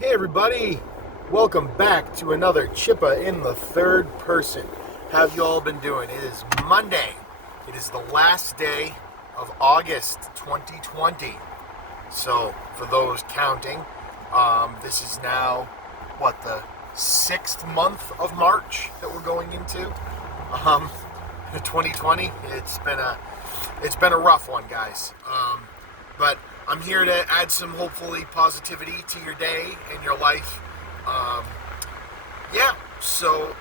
Hey everybody, welcome back to another Chippa in the third person. How have you all been doing? It is Monday. It is the last day of August 2020. So for those counting, this is now the 6th month of March that we're going into. 2020. It's been a rough one, guys. But I'm here to add some hopefully positivity to your day and your life. Um, yeah, so,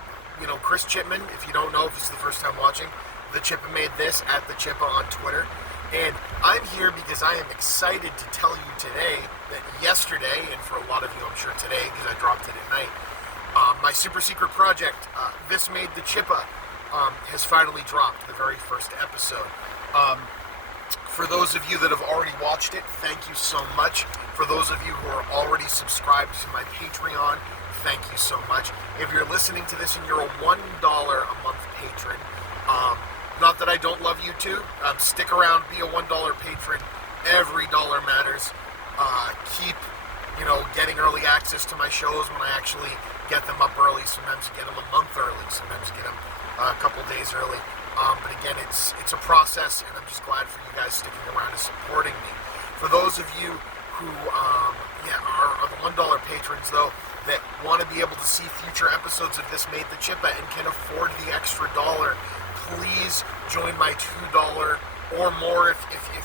Chris Chipman, if you don't know, if it's the first time watching, the Chippa made this at the Chippa on Twitter. And I'm here because I am excited to tell you today that yesterday, and for a lot of you, I'm sure today, because I dropped it at night, my super secret project, ThisMadeTheChippa, has finally dropped, the very first episode. For those of you that have already watched it, thank you so much. For those of you who are already subscribed to my Patreon, thank you so much. If you're listening to this and you're a $1 a month patron, not that I don't love you too, stick around, be a $1 patron. Every dollar matters. Keep, getting early access to my shows when I actually get them up early. Sometimes you get them a month early. Sometimes you get them a couple days early. But again, it's a process, and I'm just glad for you guys sticking around and supporting me. For those of you who are the $1 patrons, though, that want to be able to see future episodes of This Made the Chippa and can afford the extra dollar, please join my $2 or more if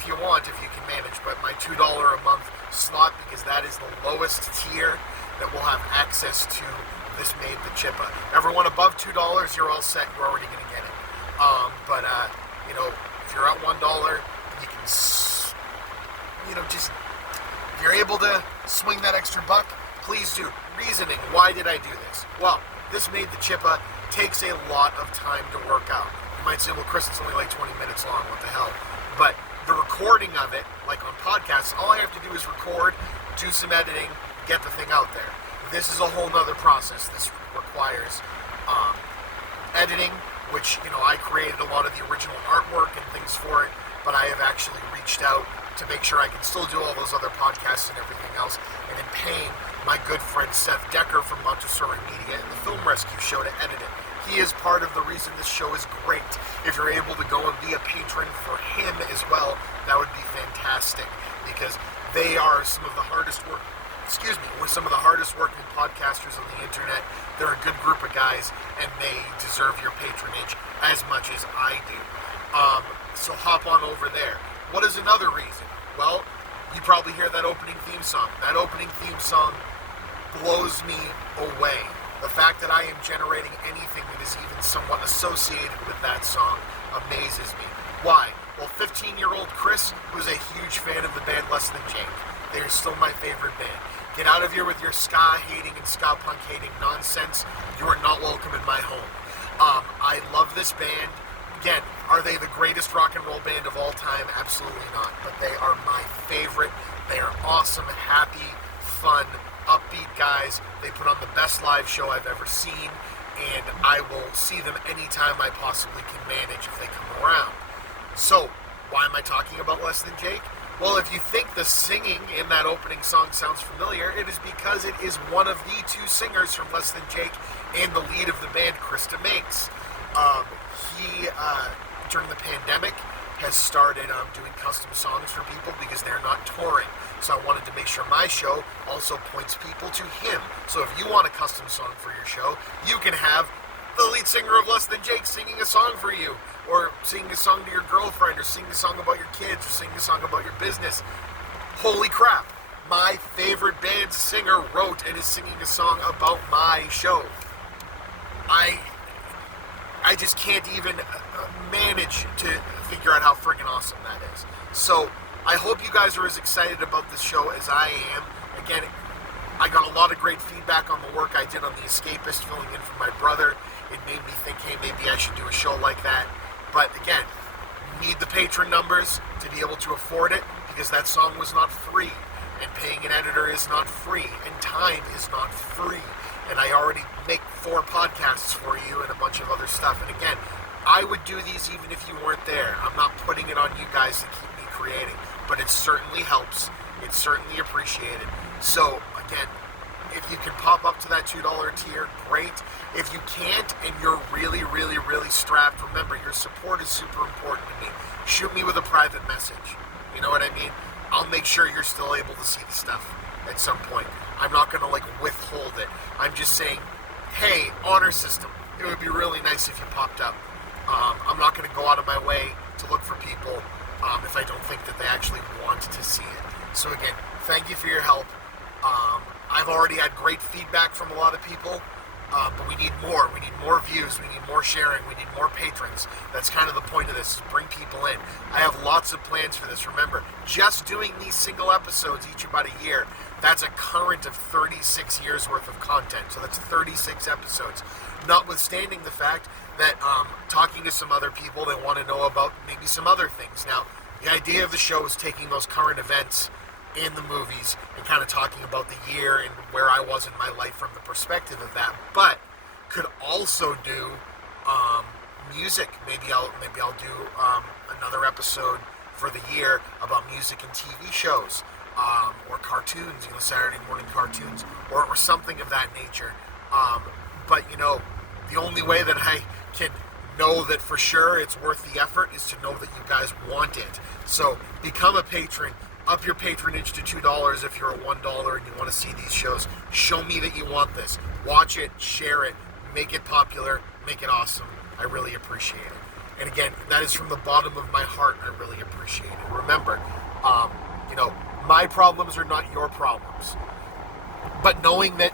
you want, if you can manage, but my $2 a month slot, because that is the lowest tier that will have access to This Made the Chippa. Everyone above $2, you're all set. You're already going to get it. If you're at $1, you can, if you're able to swing that extra buck, please do. Reasoning, why did I do this? Well, This Made the Chippa takes a lot of time to work out. You might say, well, Chris, it's only like 20 minutes long, what the hell? But the recording of it, like on podcasts, all I have to do is record, do some editing, get the thing out there. This is a whole nother process. This requires editing, which, I created a lot of the original artwork and things for it, but I have actually reached out to make sure I can still do all those other podcasts and everything else, and in paying my good friend Seth Decker from Montessori Media and the Film Rescue Show to edit it. He is part of the reason this show is great. If you're able to go and be a patron for him as well, that would be fantastic, because they are some of the hardest we're some of the hardest working podcasters on the internet. They're a good group of guys, and they deserve your patronage as much as I do. So hop on over there. What is another reason? Well, you probably hear that opening theme song. That opening theme song blows me away. The fact that I am generating anything that is even somewhat associated with that song amazes me. Why? Well, 15-year-old Chris was a huge fan of the band Less Than Jake. They are still my favorite band. Get out of here with your ska hating and ska punk hating nonsense. You are not welcome in my home. I love this band. Again, are they the greatest rock and roll band of all time? Absolutely not. But they are my favorite. They are awesome, happy, fun, upbeat guys. They put on the best live show I've ever seen, and I will see them anytime I possibly can manage if they come around. So, why am I talking about Less Than Jake? Well, if you think the singing in that opening song sounds familiar, it is because it is one of the two singers from Less Than Jake and the lead of the band, Krista Makes. He, during the pandemic, has started doing custom songs for people because they're not touring. So I wanted to make sure my show also points people to him. So if you want a custom song for your show, you can have the lead singer of Less Than Jake singing a song for you, or singing a song to your girlfriend, or singing a song about your kids, or singing a song about your business. Holy crap, my favorite band's singer wrote and is singing a song about my show. I just can't even manage to figure out how friggin' awesome that is. So I hope you guys are as excited about this show as I am. Again, I got a lot of great feedback on the work I did on The Escapist, filling in for my brother. It made me think, hey, maybe I should do a show like that. But again, need the patron numbers to be able to afford it, because that song was not free, and paying an editor is not free, and time is not free. And I already make 4 podcasts for you and a bunch of other stuff. And again, I would do these even if you weren't there. I'm not putting it on you guys to keep me creating, but it certainly helps. It's certainly appreciated. So again, If you can pop up to that $2 tier, great. If you can't and you're really, really, really strapped, remember, your support is super important to me. Shoot me with a private message. You know what I mean? I'll make sure you're still able to see the stuff at some point. I'm not going to withhold it. I'm just saying, hey, honor system, it would be really nice if you popped up. I'm not going to go out of my way to look for people if I don't think that they actually want to see it. So again, thank you for your help. I've already had great feedback from a lot of people, but we need more. We need more views. We need more sharing. We need more patrons. That's kind of the point of this, is bring people in. I have lots of plans for this. Remember, just doing these single episodes each about a year, that's a current of 36 years worth of content. So that's 36 episodes. Notwithstanding the fact that talking to some other people, they want to know about maybe some other things. Now, the idea of the show is taking those current events in the movies and kind of talking about the year and where I was in my life from the perspective of that, but could also do music. Maybe I'll do another episode for the year about music and TV shows, or cartoons, Saturday morning cartoons, or something of that nature. But the only way that I can know that for sure it's worth the effort is to know that you guys want it. So become a patron. Up your patronage to $2 if you're at $1 and you want to see these shows. Show me that you want this. Watch it, share it, make it popular, make it awesome. I really appreciate it. And again, that is from the bottom of my heart. I really appreciate it. Remember, my problems are not your problems. But knowing that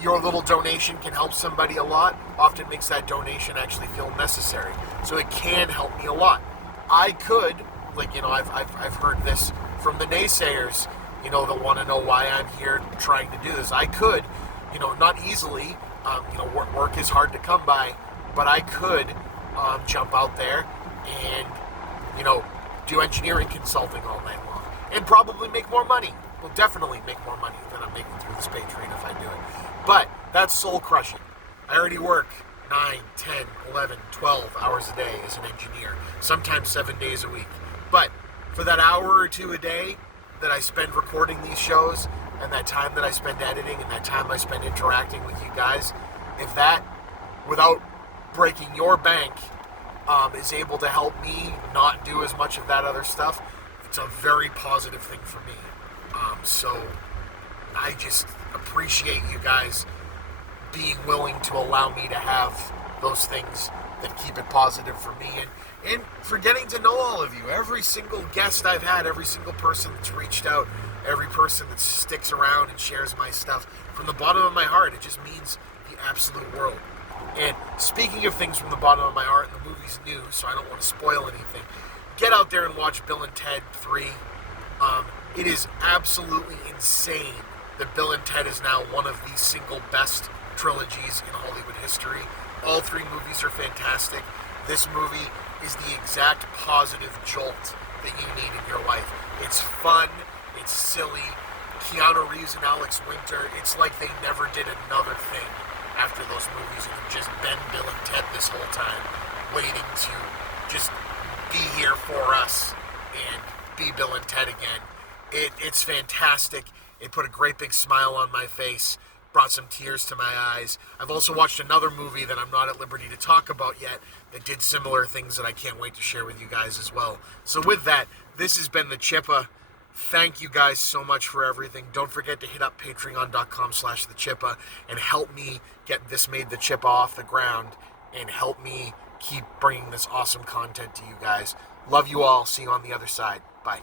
your little donation can help somebody a lot often makes that donation actually feel necessary. So it can help me a lot. I could, I've heard this from the naysayers, that want to know why I'm here trying to do this. I could, not easily, work is hard to come by, but I could jump out there and, do engineering consulting all night long and probably make more money. Well, definitely make more money than I'm making through this Patreon if I do it. But that's soul crushing. I already work 9, 10, 11, 12 hours a day as an engineer, sometimes 7 days a week. But for that hour or two a day that I spend recording these shows, and that time that I spend editing, and that time I spend interacting with you guys, if that, without breaking your bank, is able to help me not do as much of that other stuff, it's a very positive thing for me. So I just appreciate you guys being willing to allow me to have those things that keep it positive for me, and for getting to know all of you. Every single guest I've had, every single person that's reached out, every person that sticks around and shares my stuff, from the bottom of my heart, it just means the absolute world. And speaking of things from the bottom of my heart, and the movie's new, so I don't want to spoil anything, get out there and watch Bill and Ted 3. It is absolutely insane that Bill and Ted is now one of the single best trilogies in Hollywood history. All three movies are fantastic. This movie is the exact positive jolt that you need in your life. It's fun, it's silly. Keanu Reeves and Alex Winter, it's like they never did another thing after those movies, and have just been Bill and Ted this whole time, waiting to just be here for us and be Bill and Ted again. It's fantastic. It put a great big smile on my face, brought some tears to my eyes. I've also watched another movie that I'm not at liberty to talk about yet that did similar things that I can't wait to share with you guys as well. So with that, this has been the Chippa. Thank you guys so much for everything. Don't forget to hit up patreon.com/thechippa and help me get ThisMadeTheChippa off the ground and help me keep bringing this awesome content to you guys. Love you all. See you on the other side. Bye.